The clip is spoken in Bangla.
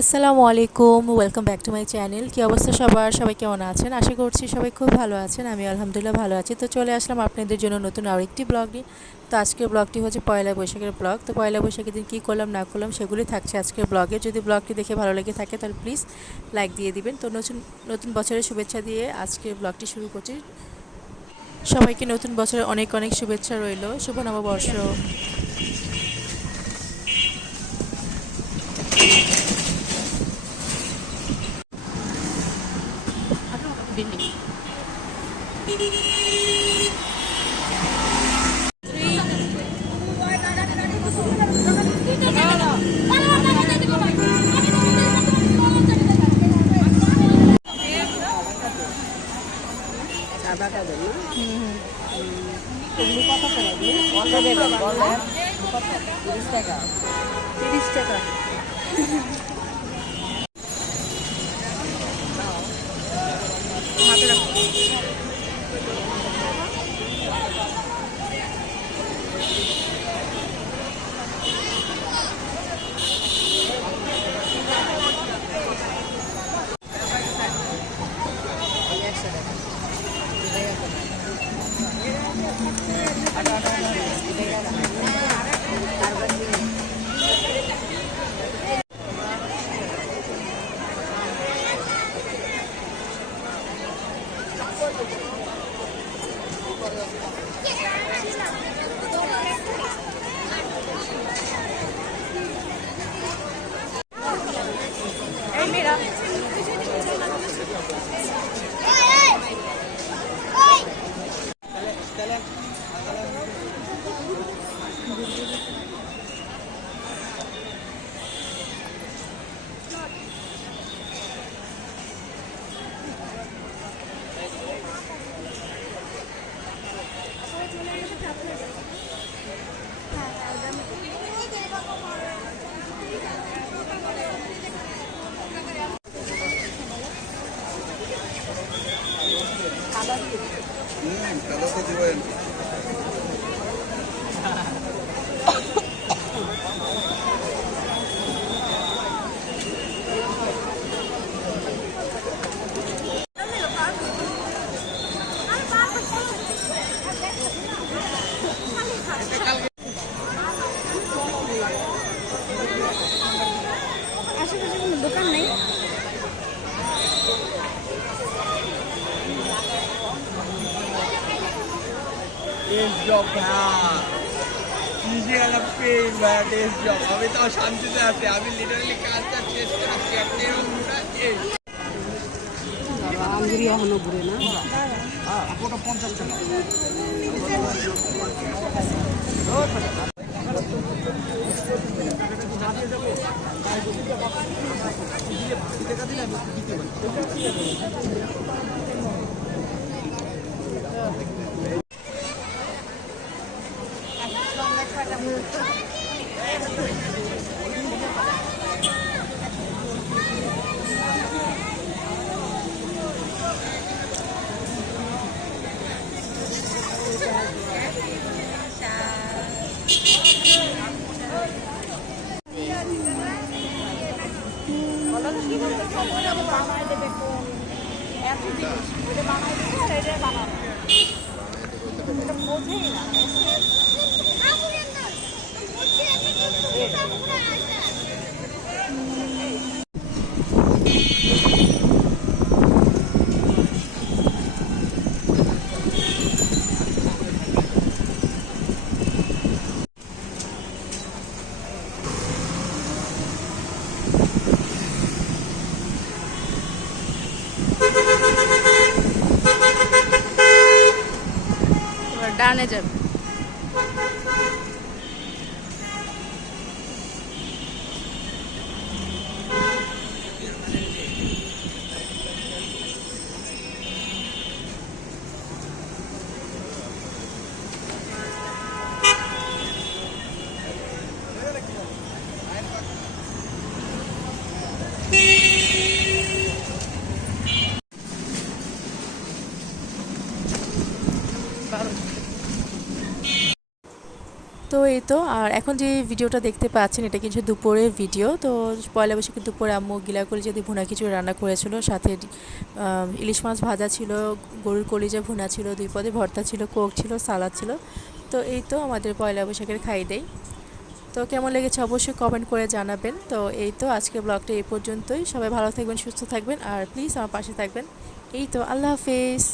আসসালামু আলাইকুম, welcome back to my channel. কী অবস্থা সবার? সবাই কেমন আছেন? আশা করছি সবাই খুব ভালো আছেন। আমি আলহামদুলিল্লাহ ভালো আছি। তো চলে আসলাম আপনাদের জন্য নতুন আরেকটি ব্লগ নিয়ে। তো আজকের ব্লগটি হচ্ছে পয়লা বৈশাখের ব্লগ। তো পয়লা বৈশাখের দিন কী করলাম না করলাম সেগুলি থাকছে আজকের ব্লগে। যদি ব্লগটি দেখে ভালো লেগে থাকে তাহলে প্লিজ লাইক দিয়ে দিবেন। তো নতুন নতুন বছরের শুভেচ্ছা দিয়ে আজকের ব্লগটি শুরু করছি। সবাইকে নতুন বছরের অনেক অনেক শুভেচ্ছা রইল। শুভ নববর্ষ। আধাটা দেন না? এগুলি কত করে এগুলি? কত দেবেন বলেন? কত? 30 টাকা। 30 টাকা। হাতে রাখো। এই 100 টাকা। এটাই আছে। এটাই আছে। তারপর দিন। এই মেয়েরা কালোকে দিবেন। আশেপাশে কোনো দোকান নেই? টেস্ট জব ভাই, নিজে গেলাম পেন ভাই, টেস্ট জব। আমি তাও শান্তিতে আছি। আমি লিটারালি কাজটা শেষ করেছি। আপনি এরকম পুরা এই বাবা আঙ্গুরি এখনো ঘুরে না। আপুটা 50 টাকা। এবার ডানে যাবে। তো এই তো, আর এখন যে ভিডিওটা দেখতে পাচ্ছেন এটা কিছু দুপুরের ভিডিও। তো পয়লা বৈশাখে দুপুরে আম্মু গিলা করে যদি ভুনা খিচুড়ি রান্না করেছিল, সাথে ইলিশ মাছ ভাজা ছিল, গরুর কলিজা ভুনা ছিল, 2 পদে ভর্তা ছিল, কোক ছিল, সালাদ ছিল। তো এই তো আমাদের পয়লা বৈশাখের খাই দেই। তো কেমন লেগেছে অবশ্যই কমেন্ট করে জানাবেন। তো এই তো আজকের ব্লগটা এই পর্যন্তই। সবাই ভালো থাকবেন, সুস্থ থাকবেন, আর প্লিজ আমার পাশে থাকবেন। এই তো, আল্লাহ হাফেজ।